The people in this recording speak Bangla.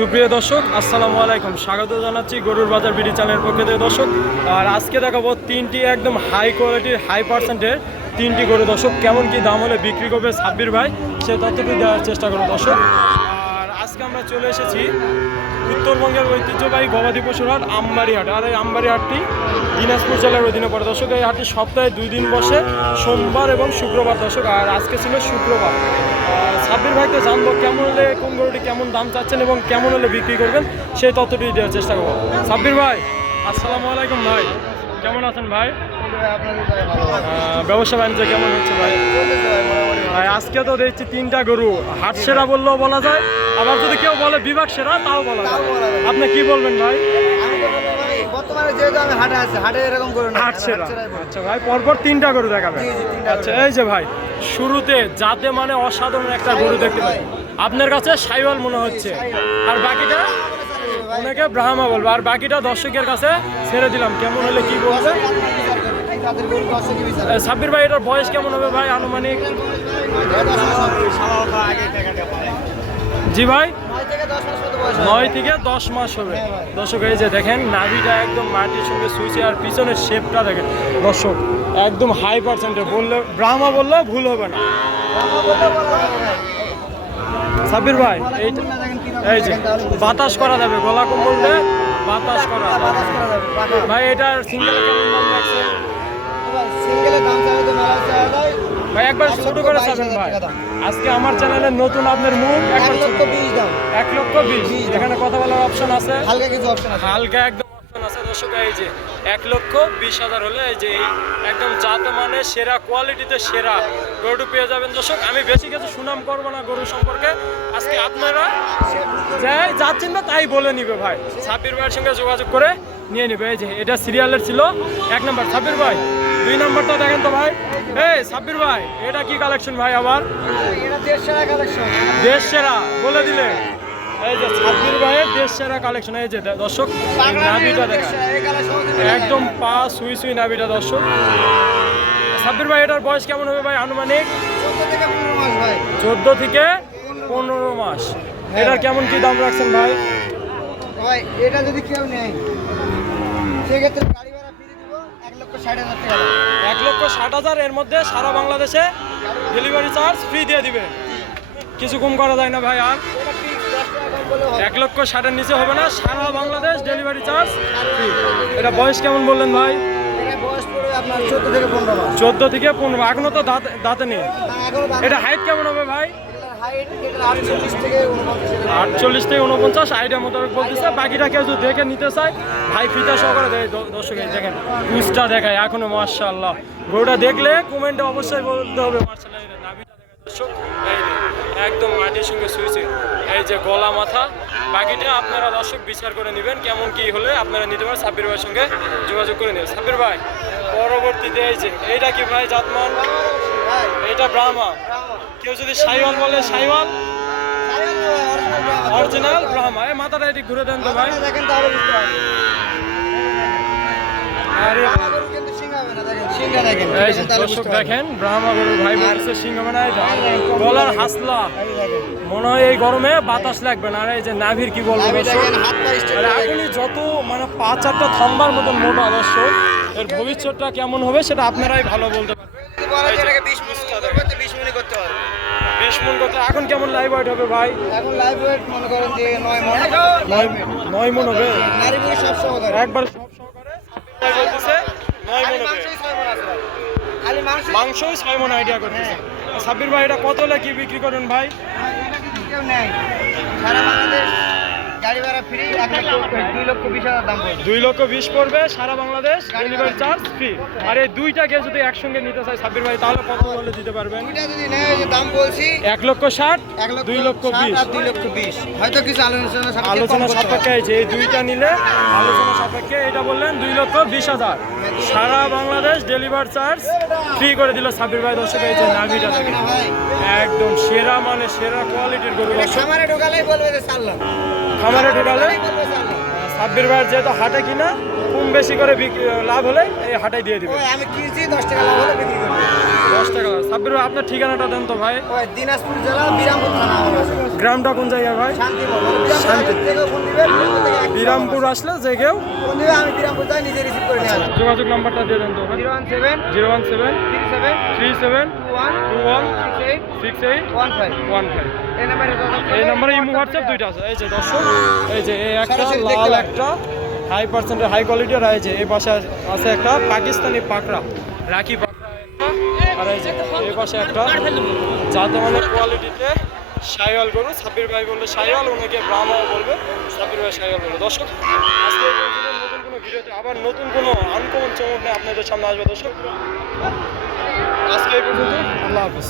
সুপ্রিয় দর্শক আসসালামু আলাইকুম, স্বাগত জানাচ্ছি গরুর বাজার বিডি চ্যানেলের পক্ষ থেকে দর্শক। আর আজকে দেখাবো তিনটি একদম হাই কোয়ালিটির হাই পার্সেন্টের তিনটি গরু দর্শক। কেমন কি দাম হলে বিক্রি করবে সাব্বির ভাই সেই তথ্যটি দেওয়ার চেষ্টা করবো দর্শক। আর আজকে আমরা চলে এসেছি উত্তরবঙ্গের ঐতিহ্যবাহী গবাদি পশুর হাট আমবাড়ি হাট। আর এই আমবাড়ি হাটটি দিনাজপুর জেলার অধীনে পড়ে দর্শক। এই হাটটি সপ্তাহে 2 দিন বসে, সোমবার এবং শুক্রবার দর্শক। আর আজকে ছিল শুক্রবার। সাব্বির ভাইকে জানবো কেমন হলে কোন গরুটি কেমন দাম চাচ্ছেন এবং কেমন হলে বিক্রি করবেন সেই তথ্যটি দেওয়ার চেষ্টা করবো। সাব্বির ভাই আসসালামু আলাইকুম ভাই, কেমন আছেন ভাই? ব্যবসা বাণিজ্য কেমন হচ্ছে ভাই? ভাই আজকে তো দেখছি 3টা গরু হাট সেরা বললেও বলা যায়, আবার যদি কেউ বলে বিভাগ সেরা তাও বলা যায়। আপনি কি বলবেন ভাই? বর্তমানে যেহেতু আমি হাটে আছি, হাটে এরকম গরু না, হাট সেরা। আচ্ছা ভাই, পরপর 3টা গরু দেখাবেন। আচ্ছা এই যে ভাই শুরুতে যাতে মানে অসাধারণ একটা গরু দেখতে পাই, আপনার কাছে সাইওয়াল মনে হচ্ছে, আর বাকিটা অনেকে ব্রাহ্মা বলবো, আর বাকিটা দর্শকের কাছে ছেড়ে দিলাম। কেমন হলে কি বলবে সাব্বির ভাই? এটার বয়স কেমন হবে ভাই আনুমানিক? জি ভাই 9 থেকে 10 মাস হবে দর্শক। এই যে দেখেন নাভিটা একদম মাটির সঙ্গে সুইচে, আর পিছনের শেপটা দেখেন দর্শক, একদম হাই পার্সেন্টে। বললে ব্রাহ্মা বললেও ভুল হবে না সাব্বির ভাই। এই যে বাতাস করা যাবে, গলা কম্বল দিয়ে বাতাস করা ভাই। এটার সিঙ্গেল কেমন দাম রাখছে ভাই? একবার ছোট করে চাবেন ভাই। আজকে আমার চ্যানেলের নতুন, আপনার মুখ 1,20,000 এখানে কথা বলার অপশন আছে, হালকা কিছু অপশন আছে, হালকা একদম অপশন আছে দর্শক। এই যে 1,20,000 হলে এই যে একদম জাত মানে সেরা কোয়ালিটিতে সেরা গরুটি পেয়ে যাবেন দর্শক। আমি বেশি কিছু সুনাম করবো না গরু সম্পর্কে, আজকে আপনারা যাই যাচ্ছেন না তাই বলে নিবে ভাই। সাব্বির ভাইয়ের সঙ্গে যোগাযোগ করে নিয়ে নেবে। এই যে এটা সিরিয়ালের ছিল 1 নম্বর। সাব্বির ভাই 2 নম্বরটা দেখেন তো ভাই। এই সাব্বির ভাই এটা কি কালেকশন ভাই? আবার দেশ সেরা বলে দিলে। এই যে সাব্বির ভাইয়ের দেশ সেরা কালেকশন। এই যে দর্শক নাভিটা দেখেন, একদম পা সুই সুই নাভিটা দর্শক। সাব্বির ভাই এটার বয়স কেমন হবে ভাই আনুমানিক? 14 থেকে 15 মাস। এটার কেমন কি দাম রাখছেন ভাই? এটা যদি কেউ নেয় সেক্ষেত্রে গাড়ি ভাড়া ফ্রি দিব 1,60,000 টাকা। 1,60,000 এর মধ্যে সারা বাংলাদেশে ডেলিভারি চার্জ ফ্রি দিয়ে দিবে, কিছু কম করা যায় না ভাই? আর 1,60,000 নিচে হবে না, সারা বাংলাদেশ ডেলিভারি চার্জ ফ্রি। এটা বয়স কেমন বললেন ভাই? বয়স পড়বে আপনার 14 থেকে 15 মাস। 14 থেকে 15, এখনো তো দাঁতে নেই। এটা হাইট কেমন হবে ভাই? 48 থেকে 49 আইডিয়া মোতাবেক বলতেছে। বাকিটা কেউ যদি দেখে নিতে চায় ভাই ফিতা সহকারে দেয় দর্শক। দেখেন কুচটা দেখায় এখনো মাশাআল্লাহ। গরুটা দেখলে কমেন্টে অবশ্যই বলতে হবে মাশাআল্লাহ। নাভিটা দেখেন দর্শক, এই যে একদম মাটির সঙ্গে সুইচে। এই যে গলা মাথা, বাকিটা আপনারা দর্শক বিচার করে নেবেন কেমন কি হলে আপনারা নিতে পারেন। সাব্বির ভাইয়ের সঙ্গে যোগাযোগ করে নেবেন। সাব্বির ভাই পরবর্তীতে এই যে এইটা কি ভাই জাতমান? এটা ব্রাহ্মা। কেউ যদি সাইওয়াল বলে সাইওয়াল, অরিজিনাল ব্রাহ্মা। এই মাথাটা এটি ঘুরে দেন তো ভাই। দেখেন তাহলে বুঝতে পারবেন। আরে কিন্তু সিং হবে না, দেখেন সিংটা দেখেন। এই যে দর্শক দেখেন ব্রাহ্মা গরুর ভাই বলছে সিং হবে না। এটা গলার হাসলা, মনে হয় এই গরমে বাতাস লাগবে না। আর এই যে নাভির কি বলবো দর্শক, এখনই যত মানে 5-4টা থম্বার মতন মোটা দর্শক। এর ভবিষ্যৎটা কেমন হবে সেটা আপনারাই ভালো বলতে পারবেন। 20 মিনিট করতে পারবে। 20 মণ করতে এখন কেমন লাইভ ওয়েট হবে ভাই? এখন লাইভ ওয়েট মনে করেন যে 9 মণ। 9 মণ হবে নারী পুরুষ সব সহকারে, একবার সব সহকারে। সাব্বির ভাই বলতেছে 9 মণ হবে। খালি মাংসই 6 মণ আইডিয়া করতেছে। সাব্বির ভাই এটা কত হলে কি বিক্রি করেন ভাই? এটা যদি কেউ নেয় সারা বাংলাদেশ গাড়ি ভাড়া ফ্রি, 2,20,000 দাম পড়বে। 2,20,000 পড়বে, সারা বাংলাদেশ ডেলিভারি চার্জ ফ্রি। আর এই দুইটাকে যদি একসঙ্গে নিতে চাই সাব্বির ভাই তাহলে কত বলে দিতে পারবেন? দুইটা যদি নেয় ওই যে দাম বলছি 1,60,000 2,20,000 আর 2,20,000, হয়তো কিছু আলোচনা সাপেক্ষে। এই যে এই দুইটা নিলে আলোচনা সাপেক্ষে এটা বললেন 2,20,000, সারা বাংলাদেশ ডেলিভারি চার্জ ফ্রি করে দিল সাব্বির ভাই দর্শক। এই যে নাভিটা দেখেন একদম সেরা মানে সেরা কোয়ালিটির গরু দর্শক। খামারে ঢোকালেই বলবে যে সাল্লাম, খামারে ঢোকালে সাব্বির ভাইয়ের যেহেতু হাটে কিনা কম বেশি করে লাভ হলে এই হাটাই দিয়ে দিবে। আমি কিনছি 10 টাকা লাভ হলে বিক্রি করবো। 10টা কালার। সাব্বির ভাই আপনার ঠিকানাটা দেন তো ভাই। ওই দিনাজপুর জেলা বিরামপুর থানা আমার বাসা। গ্রামটা কোন জায়গায় ভাই? শান্তিপুর। শান্তি থেকে ফোন দিবে, বিরামপুর থেকে এক বিরামপুর আসলে যে কেউ ফোন দিবে, আমি বিরামপুর যাই নিজে রিসিভ করে নিয়ে আসবো। যোগাযোগ নাম্বারটা দিয়ে দেন তো ভাই। 017 017 37 37 21 21 68 68 15 15। এই নাম্বারে যোগাযোগ করলে এই নাম্বারে ইমো হোয়াটসঅ্যাপ দুইটা আছে। এই যে দর্শক, এই যে এই একটা সরাসরি দেখতে লাল পারেন। একটা হাই পার্সেন্টের হাই কোয়ালিটির, এই যে এই পাশে আছে একটা পাকিস্তানি পাকড়া রাখি পাকড়া একটা, আর এই যে এই পাশে একটা যাতে মানে কোয়ালিটিতে শাইওয়াল গরু। সাব্বির ভাই বললে শাইওয়াল, অনেকে ব্রাহ্মাও বলবে, সাব্বির ভাই শাইওয়াল বলবে। দর্শক আজকে এই পর্যন্ত, নতুন কোনো ভিডিওতে আবার নতুন কোনো আনকমন চমক নিয়ে আপনাদের সামনে আসবে দর্শক। আজকে এই পর্যন্ত, আল্লাহ হাফিজ।